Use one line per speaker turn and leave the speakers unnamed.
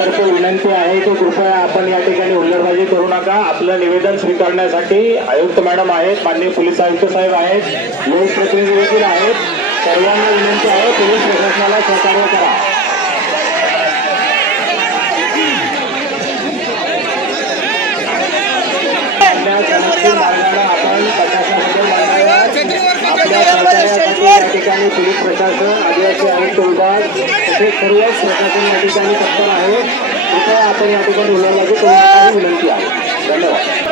विनंती आहे की कृपया आपण या ठिकाणी हुल्लडबाजी करू नका. आपलं निवेदन स्वीकारण्यासाठी आयुक्त मॅडम आहेत माननीय पोलीस आयुक्त साहेब आहेत लोकप्रतिनिधी देखील आहेत. सर्वांना विनंती आहे पोलीस प्रशासनाला सहकार्य करा. ठिकाणी पोलीस प्रशासन आदिवासी आयुक्त विभाग तसेच सर्वच प्रशासन या ठिकाणी तत्पर आहे कृपया आपण या ठिकाणी हुल्लडबाजी करू विनंती आहे. धन्यवाद.